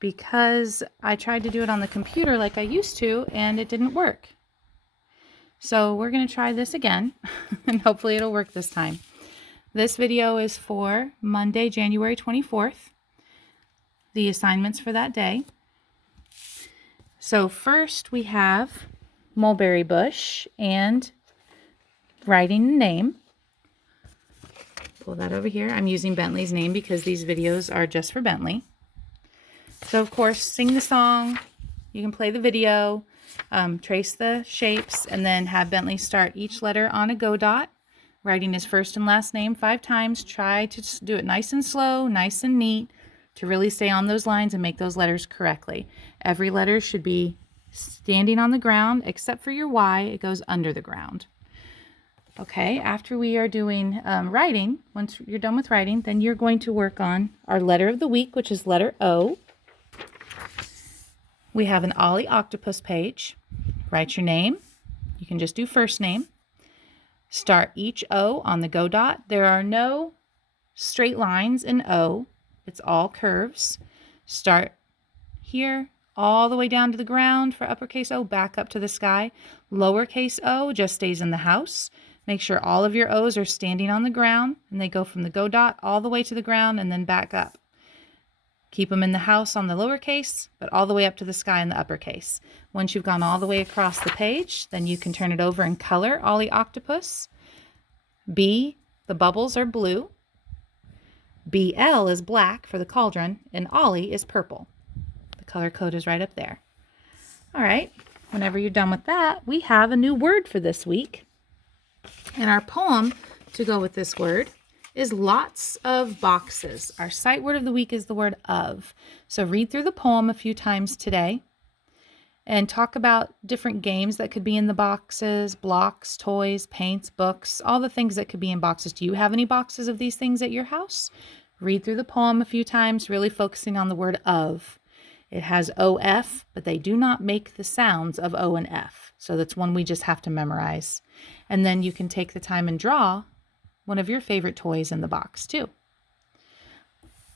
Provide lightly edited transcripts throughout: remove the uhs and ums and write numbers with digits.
because I tried to do it on the computer like I used to and it didn't work. So we're going to try this again and hopefully it'll work this time. This video is for Monday, January 24th, the assignments for that day. So first we have mulberry bush and writing a name. Pull that over here. I'm using Bentley's name because these videos are just for Bentley. So of course, sing the song. You can play the video, trace the shapes, and then have Bentley start each letter on a go dot, writing his first and last name 5 times. Try to do it nice and slow, nice and neat, to really stay on those lines and make those letters correctly. Every letter should be standing on the ground, except for your Y, it goes under the ground. Okay, after we are doing writing, once you're done with writing, then you're going to work on our letter of the week, which is letter O. We have an Ollie Octopus page. Write your name. You can just do first name. Start each O on the go dot. There are no straight lines in O. It's all curves. Start here all the way down to the ground for uppercase O, back up to the sky. Lowercase o just stays in the house. Make sure all of your O's are standing on the ground and they go from the go dot all the way to the ground and then back up. Keep them in the house on the lowercase, but all the way up to the sky in the uppercase. Once you've gone all the way across the page, then you can turn it over and color Ollie Octopus. B, the bubbles are blue. BL is black for the cauldron, and Ollie is purple. The color code is right up there. All right, whenever you're done with that, we have a new word for this week. And our poem to go with this word is lots of boxes. Our sight word of the week is the word of. So read through the poem a few times today and talk about different games that could be in the boxes, blocks, toys, paints, books, all the things that could be in boxes. Do you have any boxes of these things at your house? Read through the poem a few times, really focusing on the word of. It has OF, but they do not make the sounds of O and F. So that's one we just have to memorize. And then you can take the time and draw one of your favorite toys in the box too.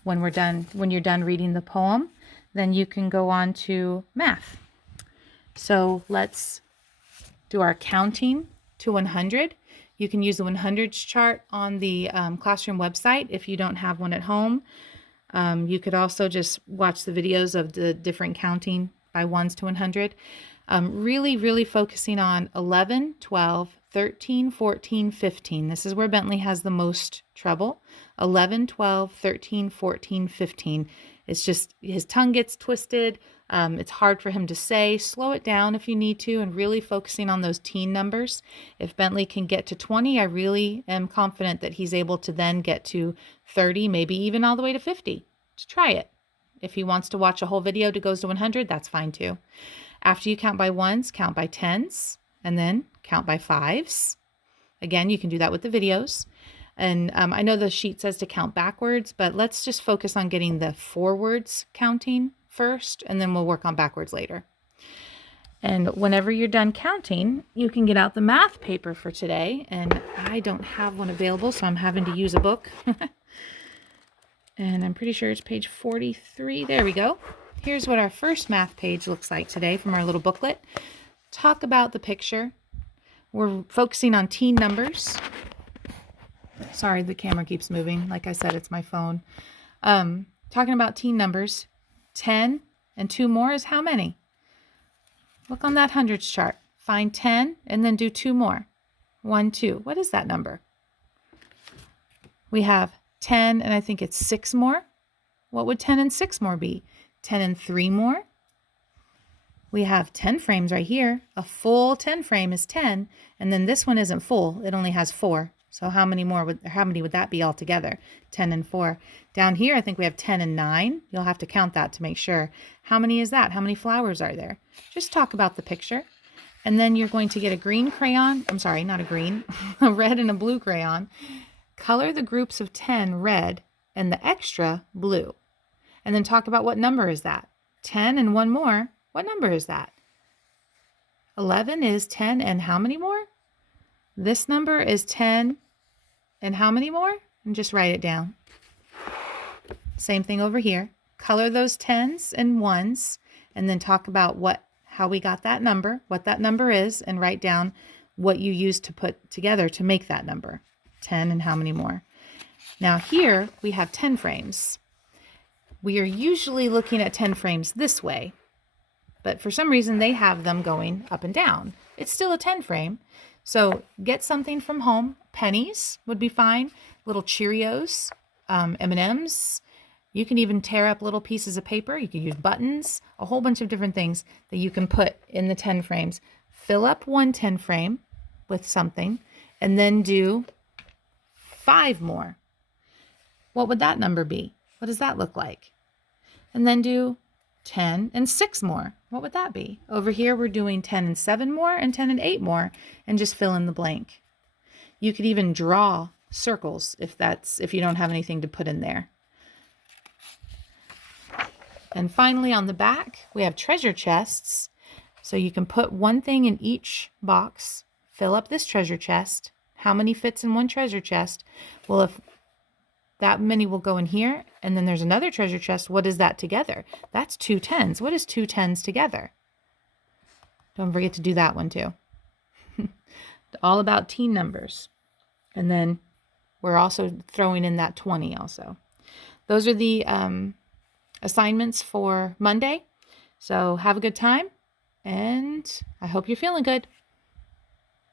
When you're done reading the poem, then you can go on to math. So let's do our counting to 100. You can use the 100s chart on the classroom website if you don't have one at home. You could also just watch the videos of the different counting by ones to 100. Really focusing on 11, 12, 13, 14, 15. This is where Bentley has the most trouble. 11, 12, 13, 14, 15. It's just his tongue gets twisted. It's hard for him to say. Slow it down if you need to, and really focusing on those teen numbers. If Bentley can get to 20, I really am confident that he's able to then get to 30, maybe even all the way to 50. Just try it. If he wants to watch a whole video that goes to 100, that's fine too. After you count by ones, count by tens, and then count by fives. Again, you can do that with the videos. And I know the sheet says to count backwards, but let's just focus on getting the forwards counting first, and then we'll work on backwards later. And whenever you're done counting, you can get out the math paper for today. And I don't have one available, so I'm having to use a book. And I'm pretty sure it's page 43. There we go. Here's what our first math page looks like today from our little booklet. Talk about the picture. We're focusing on teen numbers. Sorry, the camera keeps moving. Like I said, it's my phone. Talking about teen numbers. 10 and 2 more is how many? Look on that hundreds chart. Find 10 and then do 2 more. 1, 2. What is that number? We have 10 and I think it's 6 more. What would 10 and 6 more be? 10 and 3 more. We have 10 frames right here. A full 10 frame is 10, and then this one isn't full. It only has 4. So how many would that be altogether? 10 and 4. Down here, I think we have 10 and 9. You'll have to count that to make sure. How many is that? How many flowers are there? Just talk about the picture. And then you're going to get a green crayon. I'm sorry, not a green. A red and a blue crayon. Color the groups of 10 red and the extra blue. And then talk about what number is that? 10 and 1 more. What number is that? 11 is 10 and how many more? This number is 10 and how many more? And just write it down. Same thing over here. color those 10s and 1s, and then talk about how we got that number, what that number is, and write down what you used to put together to make that number, 10 and how many more. Now here we have 10 frames. We are usually looking at 10 frames this way, but for some reason they have them going up and down. It's still a 10 frame. So get something from home. Pennies would be fine. Little Cheerios, M&Ms. You can even tear up little pieces of paper. You can use buttons, a whole bunch of different things that you can put in the 10 frames. Fill up one 10 frame with something and then do 5 more. What would that number be? What does that look like? And then do 10 and 6 more. What would that be? Over here, we're doing 10 and 7 more and 10 and 8 more, and just fill in the blank. You could even draw circles if you don't have anything to put in there. And finally, on the back, we have treasure chests. So you can put one thing in each box, fill up this treasure chest. How many fits in one treasure chest? Well, if that many will go in here, and then there's another treasure chest. What is that together? That's 2 10s. What is 2 10s together? Don't forget to do that one too. All about teen numbers. And then we're also throwing in that 20 also. Those are the assignments for Monday. So have a good time, and I hope you're feeling good.